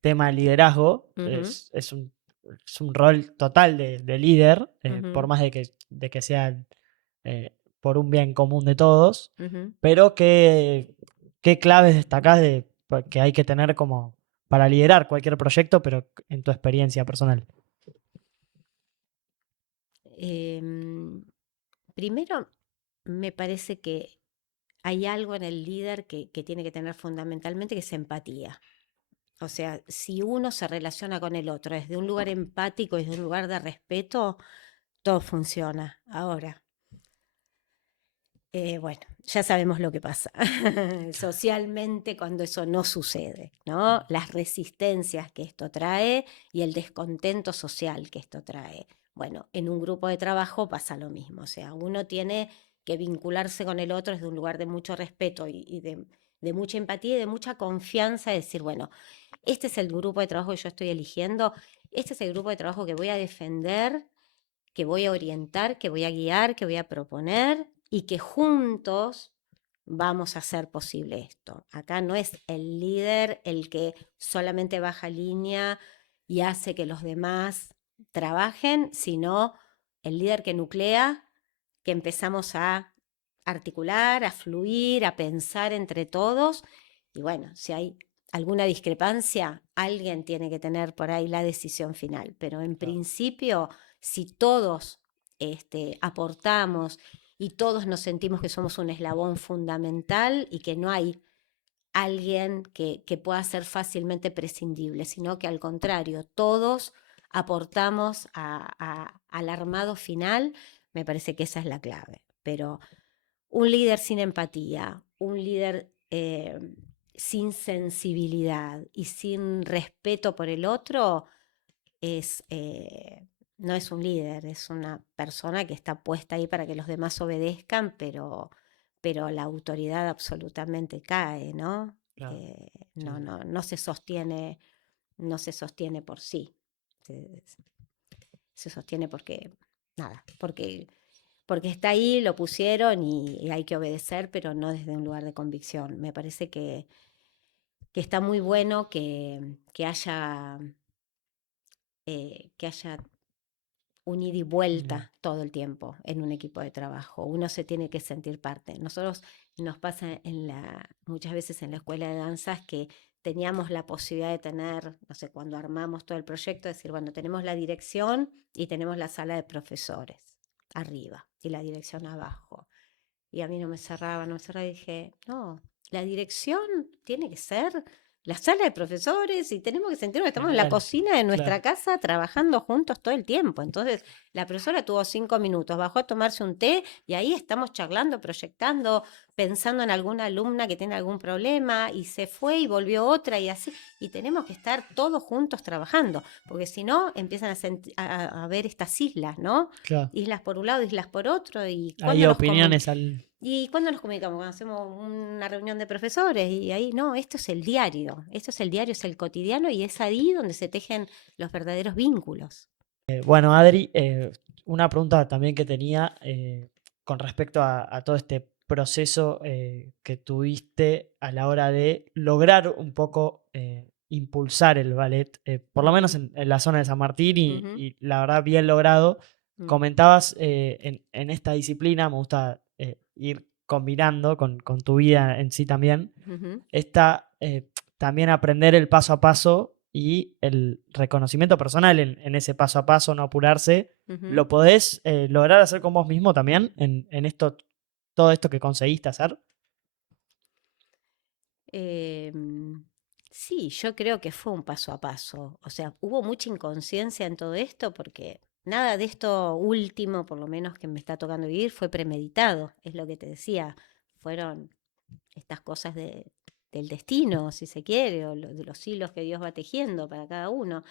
tema de liderazgo. ujú, Es un rol total de líder, por ujú, más de que sea por un bien común de todos. ujú. Pero ¿qué claves destacás que hay que tener como para liderar cualquier proyecto, pero en tu experiencia personal? Em, Primero, me parece que hay algo en el líder que tiene que tener fundamentalmente, que es empatía. O sea, si uno se relaciona con el otro desde un lugar empático y desde un lugar de respeto, todo funciona. Ahora, bueno, ya sabemos lo que pasa socialmente cuando eso no sucede, ¿no? Las resistencias que esto trae y el descontento social que esto trae. Bueno, en un grupo de trabajo pasa lo mismo, o sea, uno tiene que vincularse con el otro desde un lugar de mucho respeto y de mucha empatía y de mucha confianza, de decir, bueno, este es el grupo de trabajo que yo estoy eligiendo, este es el grupo de trabajo que voy a defender, que voy a orientar, que voy a guiar, que voy a proponer y que juntos vamos a hacer posible esto. Acá no es el líder el que solamente baja línea y hace que los demás trabajen, sino el líder que nuclea, que empezamos a articular, a fluir, a pensar entre todos Y bueno, si hay alguna discrepancia, alguien tiene que tener por ahí la decisión final. Pero en Claro. principio, si todos aportamos y todos nos sentimos que somos un eslabón fundamental y que no hay alguien que pueda ser fácilmente prescindible, sino que al contrario, todos aportamos al armado final, me parece que esa es la clave. Pero un líder sin empatía, un líder sin sensibilidad y sin respeto por el otro, es, no es un líder, es una persona que está puesta ahí para que los demás obedezcan, pero la autoridad absolutamente cae, ¿no? Claro. Sí, No, sí. no, no se sostiene, no se sostiene por sí. Se, se sostiene porque, nada, porque está ahí, lo pusieron y hay que obedecer, pero no desde un lugar de convicción. Me parece que está muy bueno que haya un ida y Bien. vuelta todo el tiempo en un equipo de trabajo. Uno se tiene que sentir parte. Nosotros nos pasa muchas veces en la escuela de danzas que teníamos la posibilidad de tener, no sé, cuando armamos todo el proyecto, decir, bueno, tenemos la dirección y tenemos la sala de profesores arriba y la dirección abajo. Y a mí no me cerraba y dije, no, la dirección tiene que ser la sala de profesores y tenemos que sentirnos que estamos en la Genial. cocina de Claro. nuestra casa trabajando juntos todo el tiempo. Entonces, la profesora tuvo 5 minutos, bajó a tomarse un té y ahí estamos charlando, proyectando, pensando en alguna alumna que tiene algún problema y se fue y volvió otra y así. Y tenemos que estar todos juntos trabajando, porque si no, empiezan a ver estas islas, ¿no? Claro. Islas por un lado, islas por otro, y Hay opiniones al. ¿y cuándo nos comunicamos? Cuando hacemos una reunión de profesores y ahí, no, esto es el diario, es el cotidiano y es ahí donde se tejen los verdaderos vínculos. Bueno, Adri, una pregunta también que tenía con respecto a todo este proceso que tuviste a la hora de lograr un poco impulsar el ballet, por lo menos Ujú, en la zona de San Martín ujú, y la verdad bien logrado. mm, Comentabas en esta disciplina, me gusta ir combinando con tu vida en sí también, ujú, está también aprender el paso a paso y el reconocimiento personal en ese paso a paso, no apurarse. ujú. ¿Lo podés lograr hacer con vos mismo también en esto, todo esto que conseguiste hacer? Em, sí, yo creo que fue un paso a paso. O sea, hubo mucha inconsciencia en todo esto porque nada de esto último, por lo menos que me está tocando vivir, fue premeditado. Es lo que te decía. Fueron estas cosas del destino, si se quiere, o de los hilos que Dios va tejiendo para cada uno.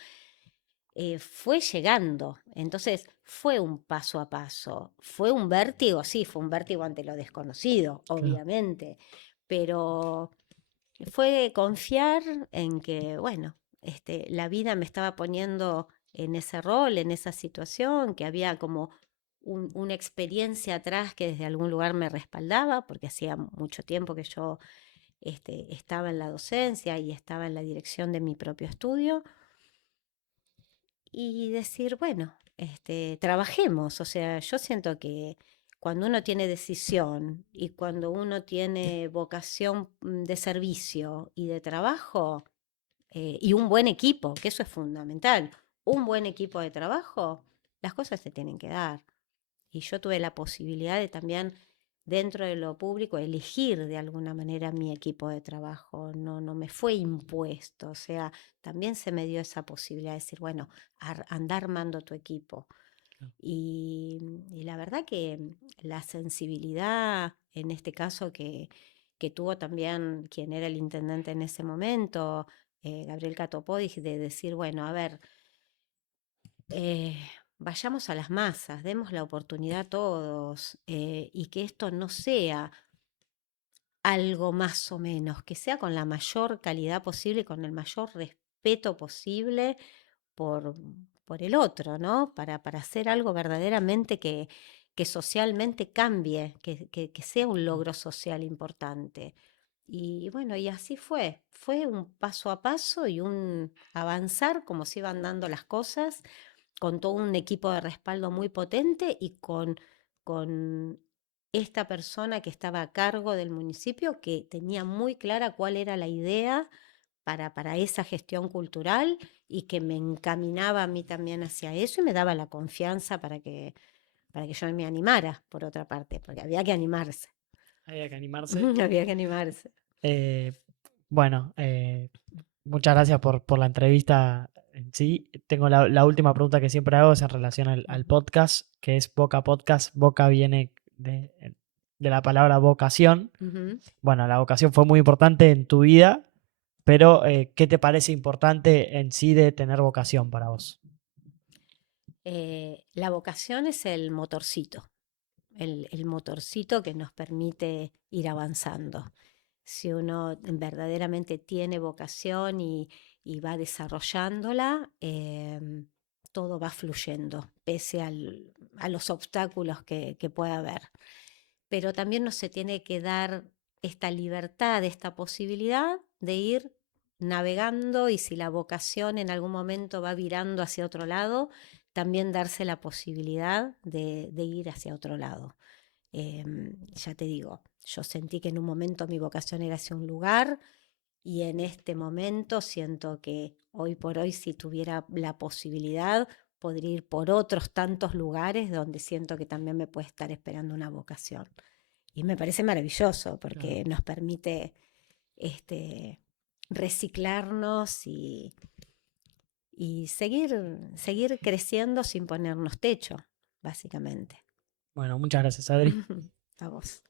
Fue llegando, entonces fue un paso a paso. ¿Fue un vértigo? Sí, fue un vértigo ante lo desconocido, Claro, obviamente, pero fue confiar en que, bueno, la vida me estaba poniendo en ese rol, en esa situación, que había como una experiencia atrás que desde algún lugar me respaldaba, porque hacía mucho tiempo que yo estaba en la docencia y estaba en la dirección de mi propio estudio, y decir, bueno, trabajemos. O sea, yo siento que cuando uno tiene decisión y cuando uno tiene vocación de servicio y de trabajo, y un buen equipo, que eso es fundamental, un buen equipo de trabajo, las cosas se tienen que dar. Y yo tuve la posibilidad de también, dentro de lo público, elegir de alguna manera mi equipo de trabajo. No, no me fue impuesto. O sea, también se me dio esa posibilidad de decir, bueno, andar armando tu equipo. claro. Y la verdad que la sensibilidad, en este caso que tuvo también quien era el intendente en ese momento, Gabriel Catopodis, de decir, bueno, a ver, eh, vayamos a las masas, demos la oportunidad a todos, y que esto no sea algo más o menos, que sea con la mayor calidad posible y con el mayor respeto posible por, por el otro, ¿no? Para hacer algo verdaderamente que socialmente cambie, que sea un logro social importante. Y bueno, y así fue un paso a paso y un avanzar como se iban dando las cosas, con todo un equipo de respaldo muy potente y con esta persona que estaba a cargo del municipio, que tenía muy clara cuál era la idea para esa gestión cultural y que me encaminaba a mí también hacia eso y me daba la confianza para que yo me animara, por otra parte, porque había que animarse. Había que animarse. Había que animarse. Eh, bueno, muchas gracias por la entrevista en sí. Tengo la última pregunta que siempre hago es en relación al podcast, que es Boca Podcast. Boca viene de la palabra vocación. Ujú. Bueno, la vocación fue muy importante en tu vida, pero ¿qué te parece importante en sí de tener vocación para vos? La vocación es el motorcito, el motorcito que nos permite ir avanzando. Si uno verdaderamente tiene vocación y va desarrollándola, todo va fluyendo, pese a los obstáculos que pueda haber. Pero también no se tiene que dar esta libertad, esta posibilidad de ir navegando, y si la vocación en algún momento va virando hacia otro lado, también darse la posibilidad de ir hacia otro lado. Ya te digo, yo sentí que en un momento mi vocación era hacia un lugar, y en este momento siento que hoy por hoy, si tuviera la posibilidad, podría ir por otros tantos lugares donde siento que también me puede estar esperando una vocación. Y me parece maravilloso Claro. porque nos permite este, reciclarnos y seguir creciendo sin ponernos techo, básicamente. Bueno, muchas gracias, Adri. A vos.